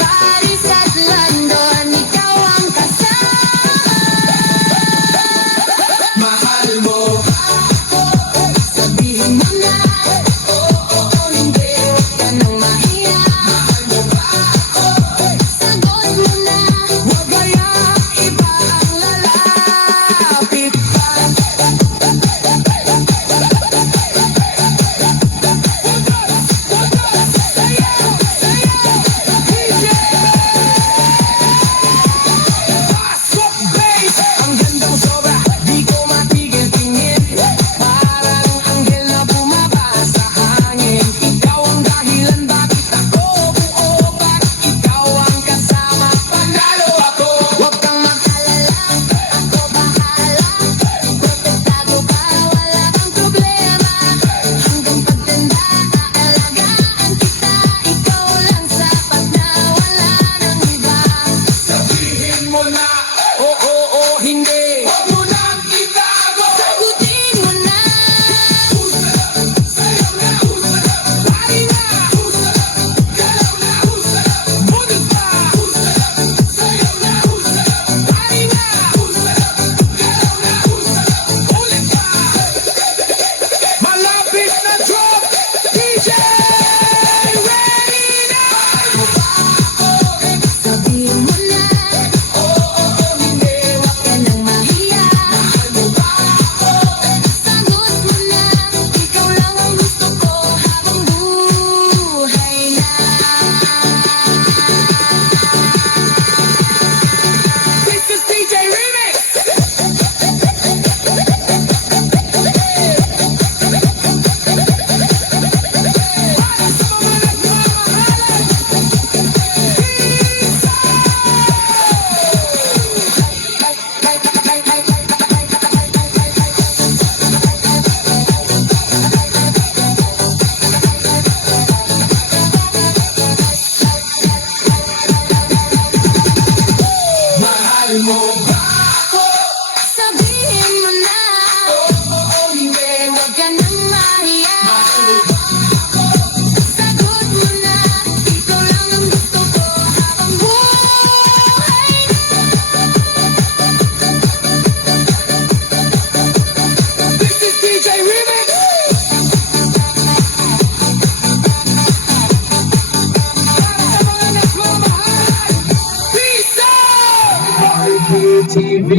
Paris at London, ikaw ang kasama. Mahal mo Sabihin mo na, oo o hindi, huwag ka nang mahiya. Sagot mo na, Huwag kaya iba ang lalapit pa. Pasok bass! Ang ganda mo sobra, di ko matigil tingin. Parang anghel na bumaba sa hangin. Ikaw ang dahilan bakit ako buo. Bakit ikaw ang kasama panalo ako. huwag kang mag-alala, ako bahala. Protektado ka, wala kang problema. Hanggang pagtanda, aalagaan kita. Ikaw lang sapat na wala nang iba. Sabihin mo na, oo o hindi. Huwag mo nang itago. Sagutin mo na, Sayaw na, lari na, galaw na, bunot pa. Sayaw na, lari na, galaw na, ulit pa. Malapit na drop, DJ, ready na. sabihin mo na, Oo o hindi. huwag ka nang mahiya. Sagot mo na, ikaw lang ang gusto ko habang buhay na. This is DJ Remix. Para sa mga nagmamahalan. Mahal mo ba ako? Sabihin mo na, Oo o hindi. huwag ka nang mahiya. Sagot mo na, ikaw lang ang gusto ko habang buhay na. This is DJ Remix. Para sa mga nagmamahalan. Peace out! RPTV.